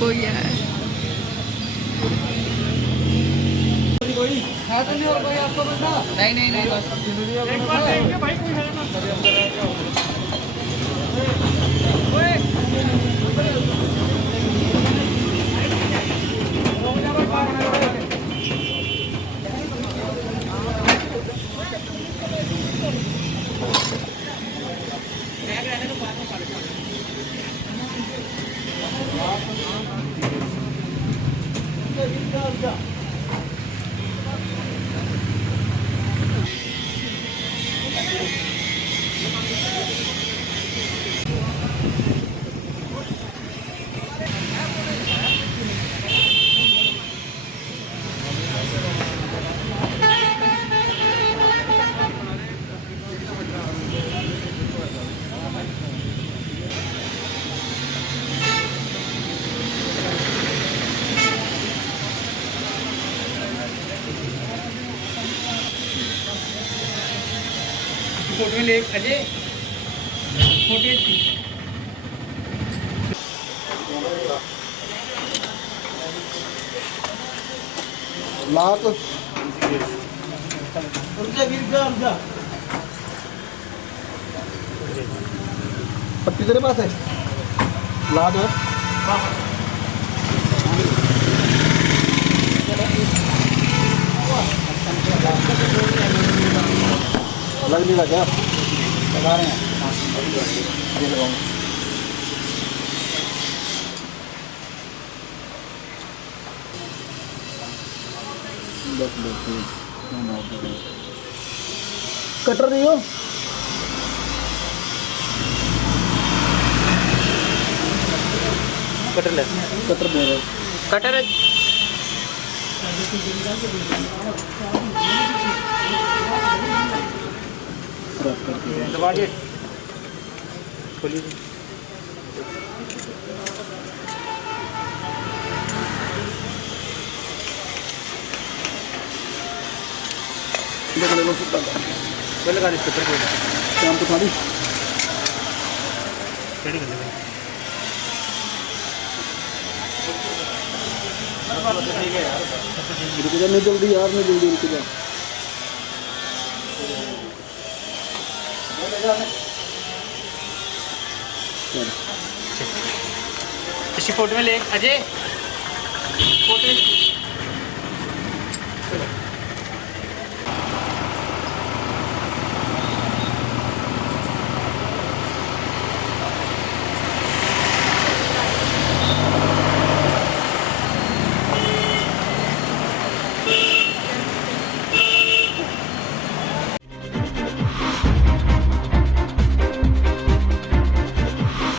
कोई है कोई है तो नहीं और कोई आपको बंदा? नहीं नहीं नहीं बस एक बार देखिए भाई कोई है ना? फोटो में ले अजय फोटो लाख पट्टी तेरे पास है ला दो लग नहीं लगा लगा रहे हैं अभी लगाऊंगा कटर नहीं हो कटर ले कटर दे रहे कटर दबा के खोलिए देखने को सुता कोई लगा दे पेपर को शाम को खाली रेडी कर ले भाई रुक जा नहीं जल्दी यार नहीं जल्दी रुक जा इसी फोटो में ले अजय फोटो